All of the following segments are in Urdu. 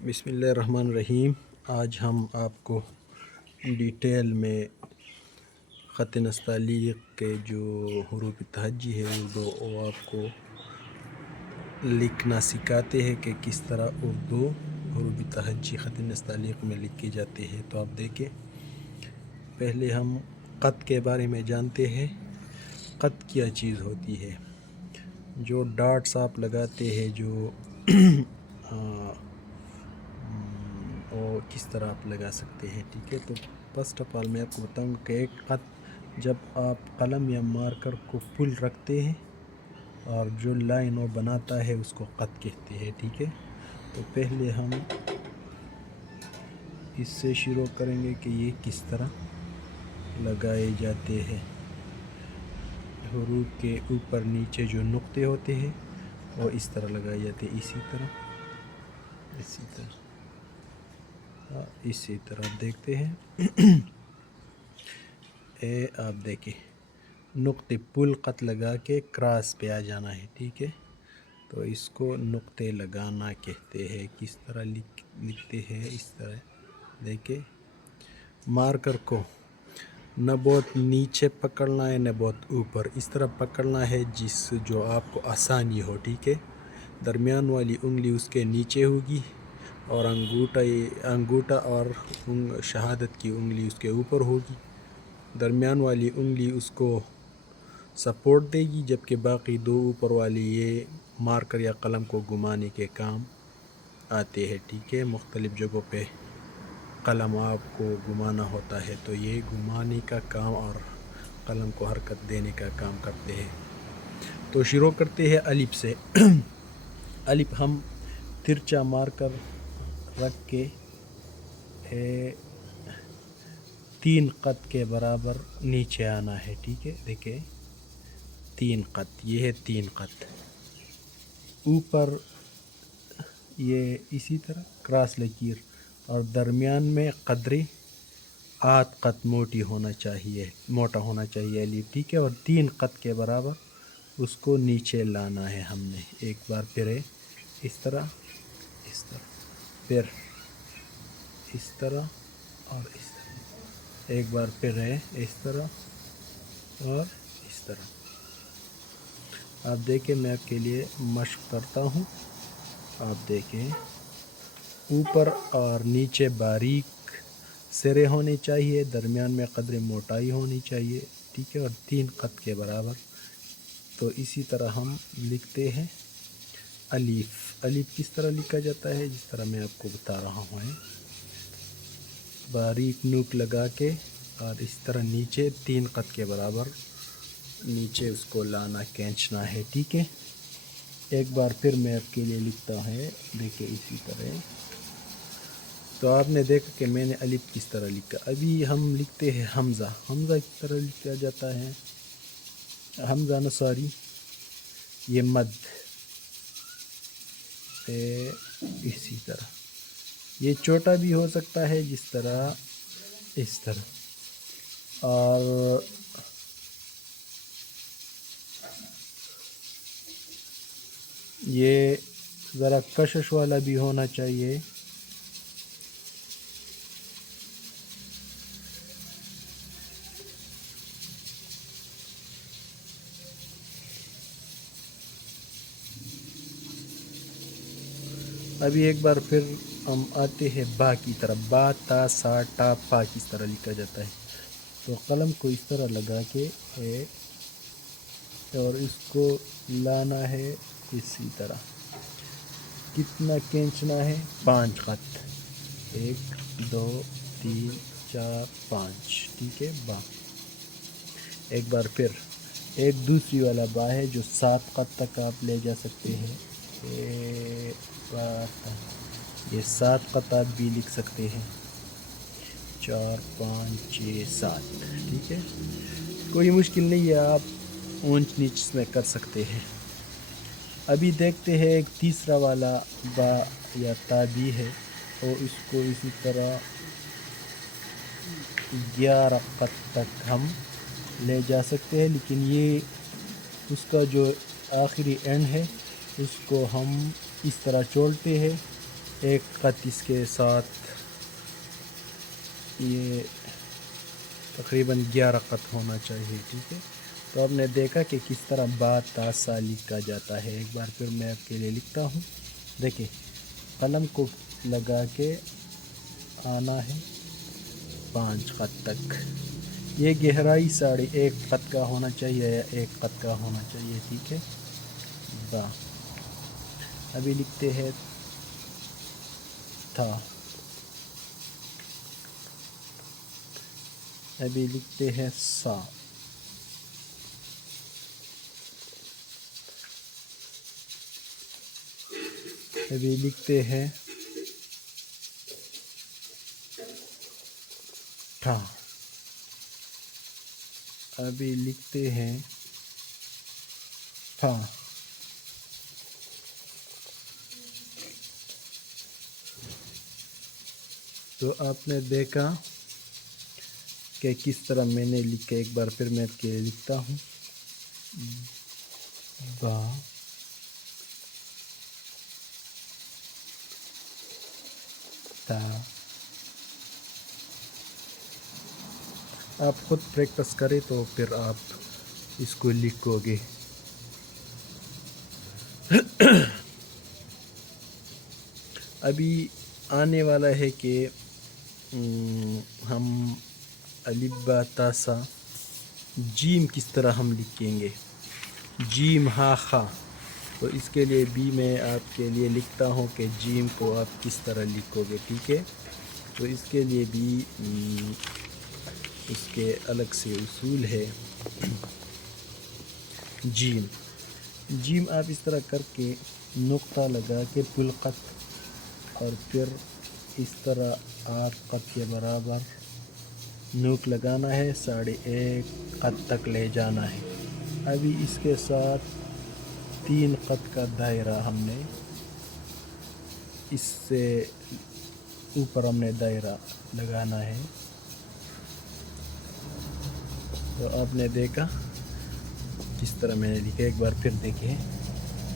بسم اللہ الرحمن الرحیم۔ آج ہم آپ کو ڈیٹیل میں خط نستعلیق کے جو حروف تہجی ہے اردو، وہ آپ کو لکھنا سکھاتے ہیں کہ کس طرح اردو حروف تہجی خط نستعلیق میں لکھے جاتے ہیں۔ تو آپ دیکھیں، پہلے ہم خط کے بارے میں جانتے ہیں۔ خط کیا چیز ہوتی ہے؟ جو ڈاٹس آپ لگاتے ہیں، جو اور کس طرح آپ لگا سکتے ہیں، ٹھیک ہے۔ تو فرسٹ آف آل میں آپ کو بتاؤں گا کہ ایک خط جب آپ قلم یا مارکر کو پل رکھتے ہیں اور جو لائن وہ بناتا ہے اس کو خط کہتے ہیں، ٹھیک ہے۔ تو پہلے ہم اس سے شروع کریں گے کہ یہ کس طرح لگائے جاتے ہیں۔ حروف کے اوپر نیچے جو نقطے ہوتے ہیں وہ اس طرح لگائے جاتے ہیں، اسی طرح دیکھتے ہیں۔ آپ دیکھیں، نقطے پل خط لگا کے کراس پہ آ جانا ہے، ٹھیک ہے۔ تو اس کو نقطے لگانا کہتے ہیں۔ کس طرح لکھتے ہیں؟ اس طرح دیکھیں، مارکر کو نہ بہت نیچے پکڑنا ہے نہ بہت اوپر، اس طرح پکڑنا ہے جو آپ کو آسانی ہو، ٹھیک ہے۔ درمیان والی انگلی اس کے نیچے ہوگی اور انگوٹھا اور شہادت کی انگلی اس کے اوپر ہوگی۔ درمیان والی انگلی اس کو سپورٹ دے گی، جبکہ باقی دو اوپر والی یہ مارکر یا قلم کو گھمانے کے کام آتے ہیں، ٹھیک ہے۔ مختلف جگہوں پہ قلم آپ کو گھمانا ہوتا ہے تو یہ گھمانے کا کام اور قلم کو حرکت دینے کا کام کرتے ہیں۔ تو شروع کرتے ہیں الف سے۔ الف ہم ترچا مارکر رکھ کے 3 خط کے برابر نیچے آنا ہے، ٹھیک ہے۔ دیکھیں، 3 خط، یہ ہے 3 خط اوپر، یہ اسی طرح کراس لکیر، اور درمیان میں قدرے آدھ خط موٹا ہونا چاہیے الف، ٹھیک ہے۔ اور 3 خط کے برابر اس کو نیچے لانا ہے ہم نے۔ ایک بار پھر ہے اس طرح، پھر اس طرح اور اس طرح، ایک بار پھر ہے اس طرح اور اس طرح۔ آپ دیکھیں، میں آپ کے لیے مشق کرتا ہوں، آپ دیکھیں۔ اوپر اور نیچے باریک سرے ہونے چاہیے، درمیان میں قدر موٹائی ہونی چاہیے، ٹھیک ہے، اور 3 خط کے برابر۔ تو اسی طرح ہم لکھتے ہیں الف۔ الف کس طرح لکھا جاتا ہے؟ جس طرح میں آپ کو بتا رہا ہوں، باریک نوک لگا کے اور اس طرح نیچے 3 خط کے برابر نیچے اس کو لانا، کھینچنا ہے، ٹھیک ہے۔ ایک بار پھر میں آپ کے لیے لکھتا ہے، دیکھیں اسی طرح۔ تو آپ نے دیکھا کہ میں نے الف کس طرح لکھا۔ ابھی ہم لکھتے ہیں حمزہ۔ حمزہ کس طرح لکھا جاتا ہے؟ حمزہ نصاری، یہ مد اسی طرح، یہ چھوٹا بھی ہو سکتا ہے جس طرح اس طرح، اور یہ ذرا کشش والا بھی ہونا چاہیے۔ ابھی ایک بار پھر ہم آتے ہیں با کی طرف۔ با، تا، سا، ٹا، پا کس طرح لکھا جاتا ہے؟ تو قلم کو اس طرح لگا کے اور اس کو لانا ہے اسی طرح۔ کتنا کھینچنا ہے؟ 5 خط، 1 2 3 4 5، ٹھیک ہے۔ با، ایک بار پھر ایک دوسری والا با ہے جو 7 خط تک آپ لے جا سکتے ہیں۔ یہ 7 خط آپ بھی لکھ سکتے ہیں، 4 5 6 7، ٹھیک ہے۔ کوئی مشکل نہیں ہے، آپ اونچ نیچ میں کر سکتے ہیں۔ ابھی دیکھتے ہیں ایک تیسرا والا با یا تا بھی ہے، اور اس کو اسی طرح 11 خط تک ہم لے جا سکتے ہیں، لیکن یہ اس کا جو آخری اینڈ ہے اس کو ہم اس طرح چھوڑتے ہیں ایک خط اس کے ساتھ یہ تقریباً 11 خط ہونا چاہیے، ٹھیک ہے۔ تو آپ نے دیکھا کہ کس طرح با تا سا لکھا جاتا ہے۔ ایک بار پھر میں آپ کے لیے لکھتا ہوں، دیکھیں قلم کو لگا کے آنا ہے 5 خط تک۔ یہ گہرائی 1.5 خط کا ہونا چاہیے یا 1 خط کا ہونا چاہیے، ٹھیک ہے۔ با، ابھی لکھتے ہیں تھا، ابھی لکھتے ہیں سا، ابھی لکھتے ہیں ٹھا، ابھی لکھتے ہیں پھا۔ تو آپ نے دیکھا کہ کس طرح میں نے لکھا۔ ایک بار پھر میں آپ کے لیے لکھتا ہوں، با تا۔ آپ خود پریکٹس کریں تو پھر آپ اس کو لکھو گے۔ ابھی آنے والا ہے کہ ہم الف با تا سا جیم کس طرح ہم لکھیں گے، جیم ہا خا۔ تو اس کے لیے بھی میں آپ کے لیے لکھتا ہوں کہ جیم کو آپ کس طرح لکھو گے، ٹھیک ہے۔ تو اس کے لیے بھی اس کے الگ سے اصول ہے۔ جیم، جیم آپ اس طرح کر کے نقطہ لگا کے پل خط، اور پھر اس طرح 8 خط کے برابر نوک لگانا ہے، 1.5 خط تک لے جانا ہے۔ ابھی اس کے ساتھ 3 خط کا دائرہ ہم نے اس سے اوپر ہم نے دائرہ لگانا ہے۔ تو آپ نے دیکھا کس طرح میں نے لکھا، ایک بار پھر دیکھیں،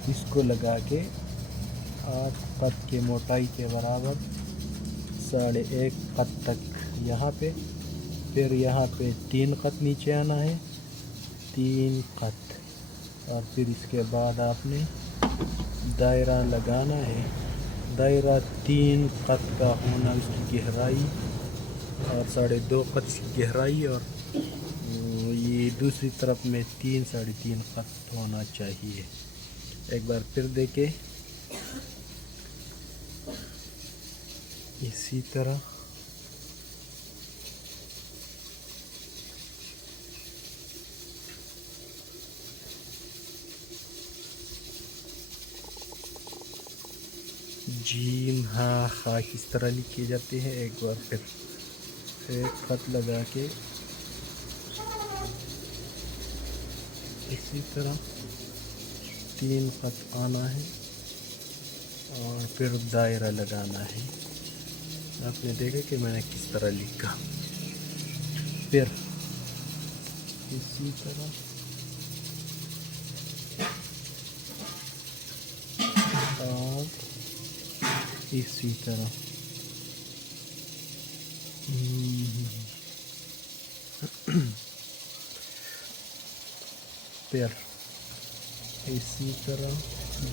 اس کو لگا کے 8 خط کے موٹائی کے برابر 1.5 خط تک یہاں پہ، پھر یہاں پہ 3 خط نیچے آنا ہے، 3 خط، اور پھر اس کے بعد آپ نے دائرہ لگانا ہے۔ دائرہ 3 خط کا ہونا اس کی گہرائی، اور 2.5 خط اس کی گہرائی، اور یہ دوسری طرف میں 3 خط ہونا چاہیے۔ ایک بار پھر دیکھیں، اسی طرح جیم ہا خا کس طرح لکھے جاتے ہیں۔ ایک بار پھر 1 خط لگا کے اسی طرح 3 خط آنا ہے، اور پھر دائرہ لگانا ہے۔ آپ نے دیکھا کہ میں نے کس طرح لکھا۔ پھر اسی طرح اور اسی طرح پھر اسی طرح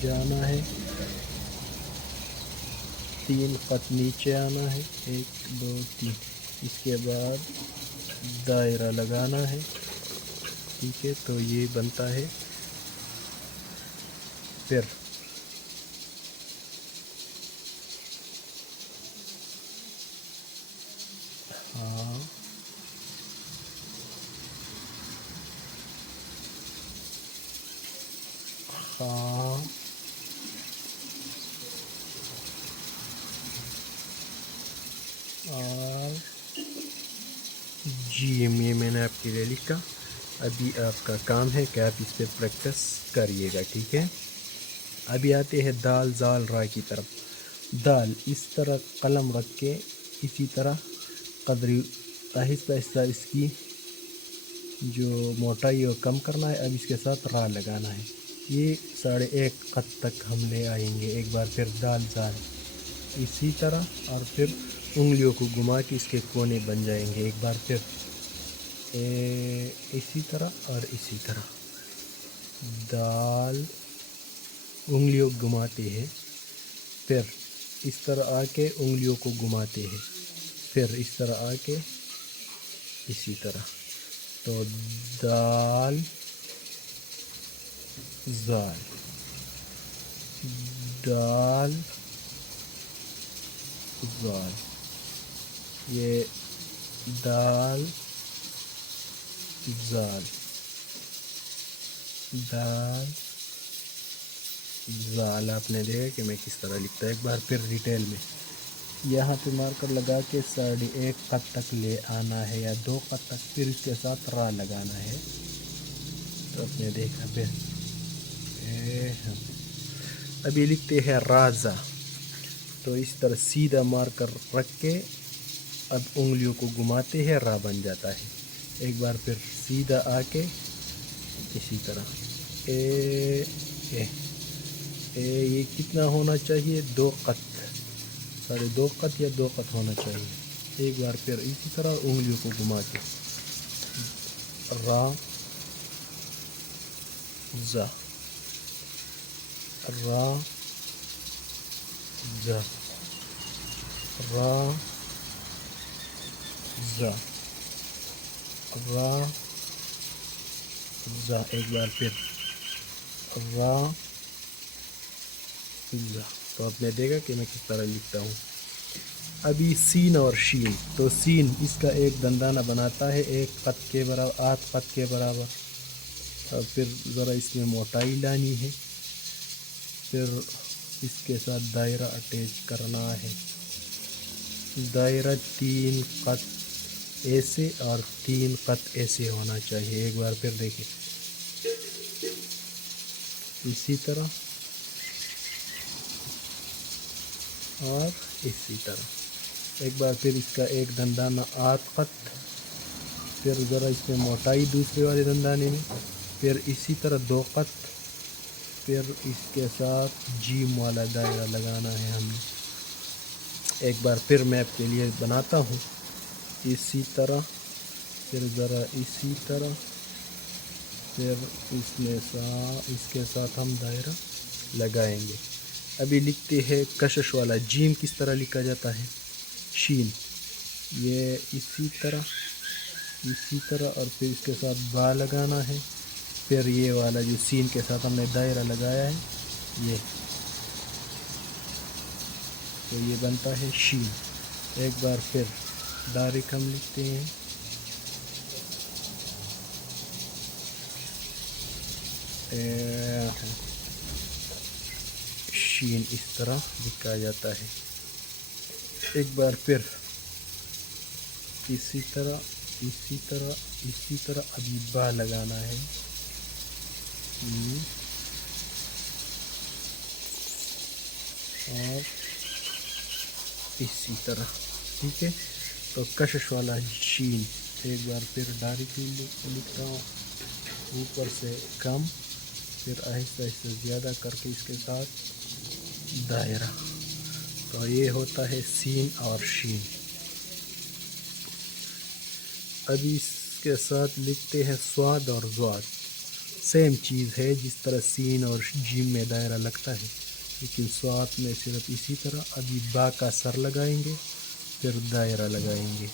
جانا ہے، 3 خط نیچے آنا ہے، 1 2 3، اس کے بعد دائرہ لگانا ہے، ٹھیک ہے۔ تو یہ بنتا ہے، پھر ہاں خا اور جیم، یہ میں نے آپ کے لیے لکھا۔ ابھی آپ کا کام ہے کہ آپ اس پہ پریکٹس کریے گا، ٹھیک ہے۔ ابھی آتے ہیں دال زال را کی طرف۔ دال اس طرح قلم رکھ کے اسی طرح قدری آہستہ آہستہ اس کی جو موٹائی وہ کم کرنا ہے۔ اب اس کے ساتھ را لگانا ہے، یہ 1.5 خط تک ہم لے آئیں گے۔ ایک بار پھر دال زال، اسی طرح، اور پھر انگلیوں کو گھما کے اس کے کونے بن جائیں گے. ایک بار پھر اسی طرح اور اسی طرح. دال انگلیوں گھماتے ہیں، پھر اس طرح آ کے انگلیوں کو گھماتے ہیں، پھر اس طرح آ کے اسی طرح. تو دال زال، دال زال، یہ دال زال، دال زال. آپ نے دیکھا کہ میں کس طرح لکھتا ہوں. ایک بار پھر ڈیٹیل میں یہاں پہ مارکر لگا کے 1.5 خط تک لے آنا ہے یا 2 خط تک، پھر اس کے ساتھ را لگانا ہے. تو آپ نے دیکھا. پھر ابھی لکھتے ہیں رازا. تو اس طرح سیدھا مارکر رکھ کے اب انگلیوں کو گھماتے ہیں، را بن جاتا ہے. ایک بار پھر سیدھا آ کے اسی طرح یہ کتنا ہونا چاہیے؟ 2 خط، 2.5 خط یا 2 خط ہونا چاہیے. ایک بار پھر اسی طرح انگلیوں کو گھما کے را زا، را زا، را زا، را زا. ایک بار پھر را زا. تو آپ نے دیکھا کہ میں کس طرح لکھتا ہوں. ابھی سین اور شین. تو سین اس کا ایک دندانہ بناتا ہے 1 خط کے برابر، 8 خط کے برابر. اور پھر ذرا اس میں موٹائی لانی ہے، پھر اس کے ساتھ دائرہ اٹیچ کرنا ہے. دائرہ 3 خط ایسے اور 3 خط ایسے ہونا چاہیے. ایک بار پھر دیکھیں اسی طرح اور اسی طرح. ایک بار پھر اس کا ایک دندانہ 8 خط، پھر ذرا اس میں موٹائی دوسرے والے دندانے میں، پھر اسی طرح 2 خط، پھر اس کے ساتھ جیم والا دائرہ لگانا ہے ہم نے. ایک بار پھر میں آپ کے لیے بناتا ہوں. اسی طرح، پھر ذرا اسی طرح، پھر اس کے ساتھ ہم دائرہ لگائیں گے. ابھی لکھتے ہیں کشش والا. جیم کس طرح لکھا جاتا ہے؟ شین. یہ اسی طرح، اسی طرح، اور پھر اس کے ساتھ با لگانا ہے. پھر یہ والا جو سین کے ساتھ ہم نے دائرہ لگایا ہے، یہ تو یہ بنتا ہے شین. ایک بار پھر ڈائریکٹ ہم لکھتے ہیں شین. اس طرح لکھا جاتا ہے. ایک بار پھر اسی طرح، اسی طرح، اسی طرح. ابھی با لگانا ہے اور اسی طرح. ٹھیک ہے. تو کشش والا شین. ایک بار پھر ڈائریکٹلی لکھتا ہوں، اوپر سے کم، پھر آہستہ آہستہ زیادہ کر کے اس کے ساتھ دائرہ. تو یہ ہوتا ہے سین اور شین. ابھی اس کے ساتھ لکھتے ہیں سواد اور زواد. سیم چیز ہے جس طرح سین اور جیم میں دائرہ لگتا ہے، لیکن سواد میں صرف اسی طرح. ابھی با کا سر لگائیں گے، پھر دائرہ لگائیں گے.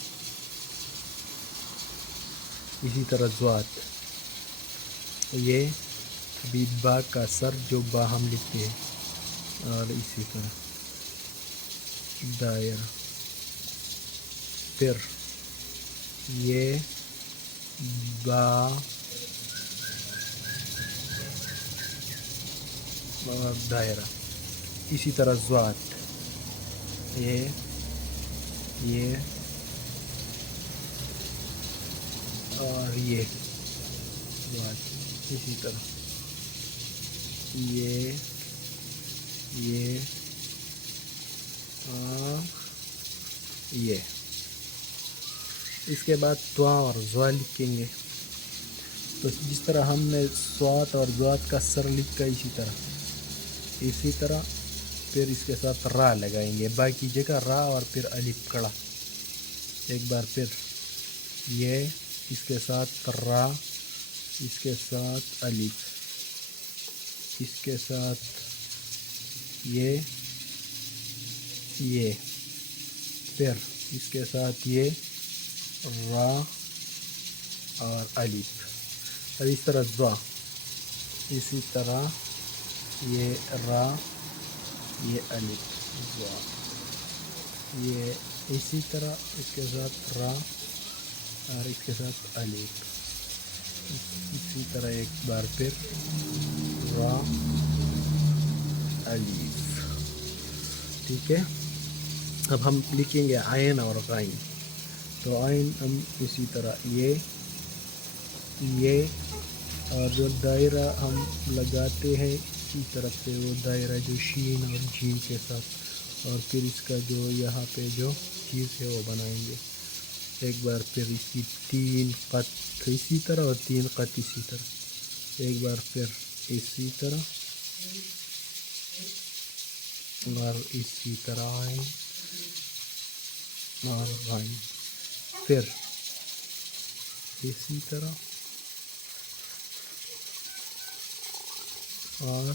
اسی طرح زواد، یہ ابھی با کا سر جو با ہم لکھتے ہیں، اور اسی طرح دائرہ. پھر یہ با اور دائرہ. اسی طرح زواد، یہ اور یہ زواد. اسی طرح یہ اور یہ. اس کے بعد توا اور زوا لکھیں گے. تو جس طرح ہم نے سوات اور زوات کا سر لکھا، اسی طرح پھر اس کے ساتھ را لگائیں گے، باقی جگہ را اور پھر الف کڑا. ایک بار پھر یہ اس کے ساتھ را، اس کے ساتھ الف، اس کے ساتھ یہ پھر اس کے ساتھ یہ را اور الف. اب اس طرح زا، اسی طرح یہ را، یہ الف، زا، یہ اسی طرح اس کے ساتھ را اور اس کے ساتھ الف. اسی طرح ایک بار پھر را الف. ٹھیک ہے. اب ہم لکھیں گے عین اور غین. تو عین ہم اسی طرح یہ اور جو دائرہ ہم لگاتے ہیں اسی طرف سے وہ دائرہ جو شین اور جیم کے ساتھ، اور پھر اس کا جو یہاں پہ جو چیز ہے وہ بنائیں گے. ایک بار پھر اسی 3 خط اسی طرح اور 3 خط اسی طرح. ایک بار پھر اسی طرح اور اسی طرح عین اور غین. پھر اسی طرح اور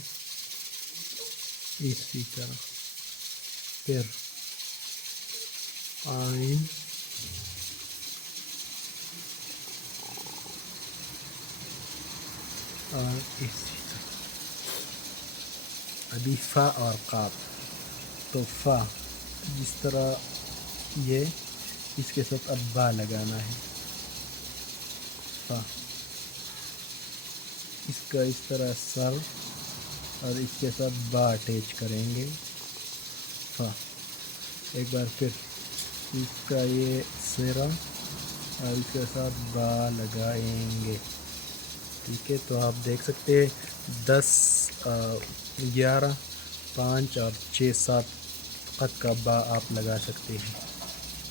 اسی طرح. پھر عین اور اسی طرح. ابھی فا اور قاف. تو فا جس طرح یہ اس کے ساتھ اب با لگانا ہے. فا اس کا اس طرح سر اور اس کے ساتھ با اٹیچ کریں گے. فا. ایک بار پھر اس کا یہ سرا اور اس کے ساتھ با لگائیں گے. ٹھیک ہے. تو آپ دیکھ سکتے ہیں 10 11 5 اور 6 7 خط کا با آپ لگا سکتے ہیں.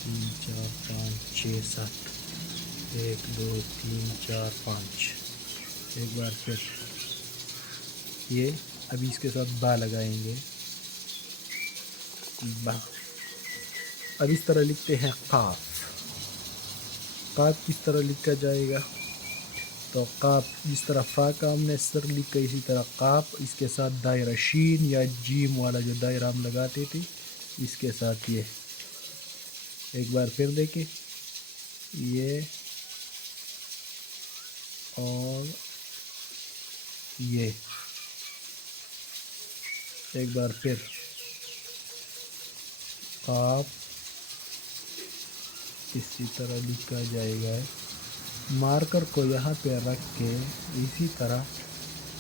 3 4 5 6 7 1 2 3 4 5. ایک بار پھر یہ ابھی اس کے ساتھ با لگائیں گے. با. اب اس طرح لکھتے ہیں قاف. قاف کس طرح لکھا جائے گا؟ تو قاف جس طرح فا کا ہم نے سر لکھا اسی طرح قاف اس کے ساتھ دائرہ شین یا جیم والا جو دائرہ ہم لگاتے تھے اس کے ساتھ یہ. ایک بار پھر دیکھیں یہ اور یہ. ایک بار پھر قاف اسی طرح لکھا جائے گا. مارکر کو یہاں پہ رکھ کے اسی طرح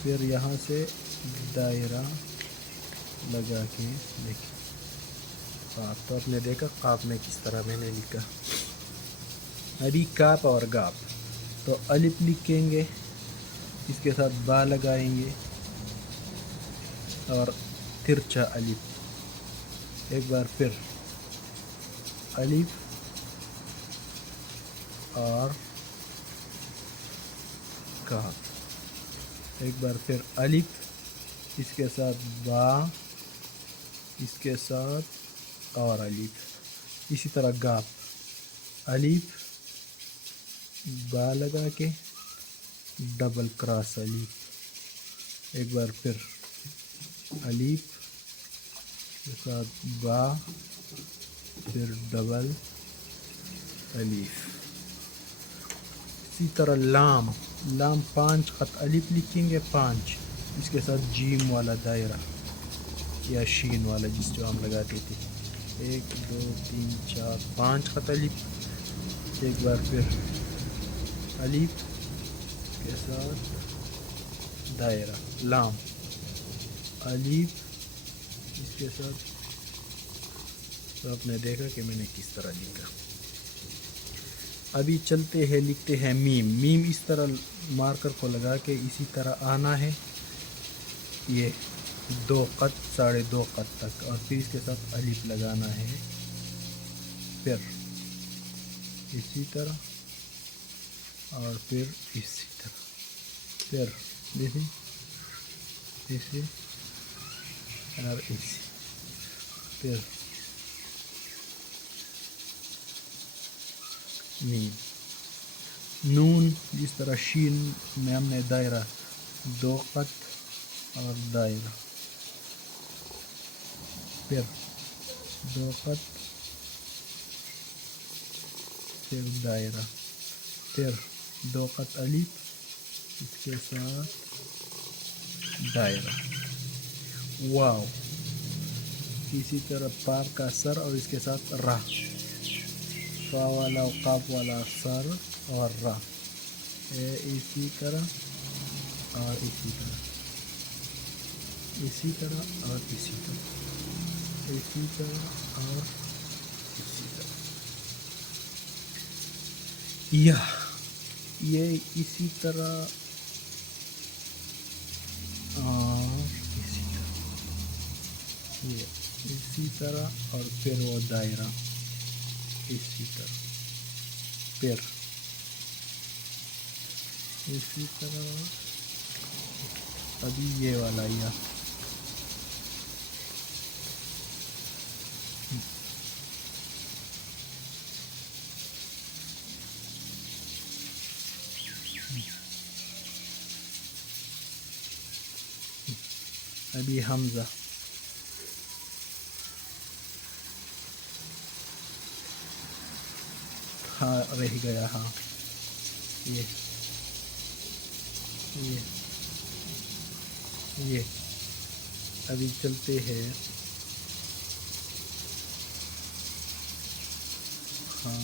پھر یہاں سے دائرہ لگا کے دیکھیں قاف. تو آپ نے دیکھا قاف میں کس طرح میں نے لکھا. ابھی کاف اور گاپ. تو الف لکھیں گے، اس کے ساتھ با لگائیں گے اور ترچا الف. ایک بار پھر الف اور کاف. ایک بار پھر الف اس کے ساتھ با، اس کے ساتھ اور الف. اسی طرح گاپ الف با لگا کے ڈبل کراس الف. ایک بار پھر الف کے ساتھ با پھر ڈبل الف. اسی طرح لام. لام 5 خط الف لکھیں گے 5 اس کے ساتھ جیم والا دائرہ یا شین والا جس جو ہم لگاتے تھے. 1 2 3 4 5 خط الف. ایک بار پھر الف کے ساتھ دائرہ لام الف اس کے ساتھ. تو آپ نے دیکھا کہ میں نے کس طرح لکھا. ابھی چلتے ہیں لکھتے ہیں میم. میم اس طرح مارکر کو لگا کے اسی طرح آنا ہے یہ 2 خط 2.5 خط تک اور پھر اس کے ساتھ الف لگانا ہے. پھر اسی طرح اور پھر اسی طرح. پھر اسی اور اسی. پھر میم. نون جس طرح شین میں ہم نے دائرہ 2 خط اور دائرہ، پھر 2 خط، پھر دائرہ، پھر 2 خط الف اس کے ساتھ دائرہ. واو. اسی طرح پا کا سر اور اس کے ساتھ را، فا والا و قاف والا سر اور را، اسی طرح اور اسی طرح، اسی طرح اور اسی طرح، اسی طرح اور اسی طرح. یہ اسی طرح اور اسی طرح، یہ اسی طرح اور پھر وہ دائرہ اسی طرح، پھر اسی طرح. ابھی یہ والا یا ابھی حمزہ، ہاں رہ گیا، ہاں یہ ابھی چلتے ہیں. ہاں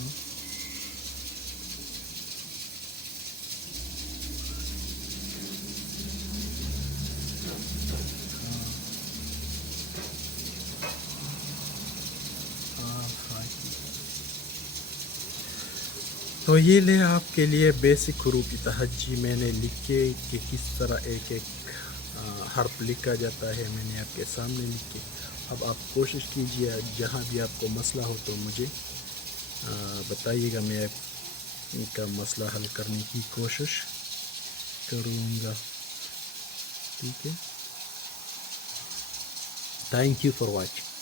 تو یہ لے آپ کے لیے بیسک حروف تہجی میں نے لکھے کہ کس طرح ایک ایک حرف لکھا جاتا ہے، میں نے آپ کے سامنے لکھے. اب آپ کوشش کیجیے، جہاں بھی آپ کو مسئلہ ہو تو مجھے بتائیے گا، میں ان کا مسئلہ حل کرنے کی کوشش کروں گا. ٹھیک ہے. Thank you for watching.